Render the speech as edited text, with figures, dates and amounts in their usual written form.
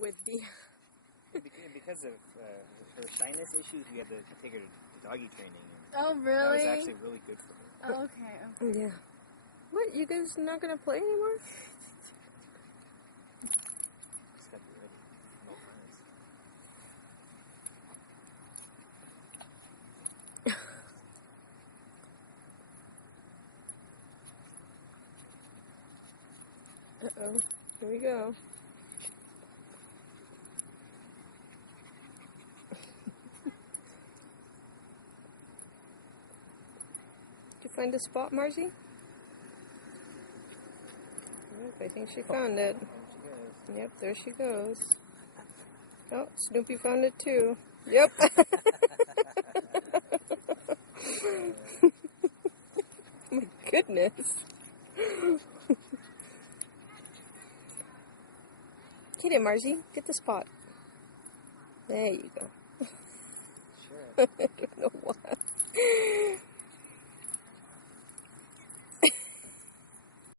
with the... Because of her shyness issues, we had to take her to doggy training. Oh, That really? was actually really good for her. Oh, okay. Yeah. What? You guys not gonna play anymore? Just gotta be ready. No harness. Uh-oh. Here we go. Did you find the spot, Marcy? Yep, I think she found it. Yep, there she goes. Oh, Snoopy found it too. Yep. My goodness. Get it, Marcy. Get the spot. There you go. Sure. I don't know why.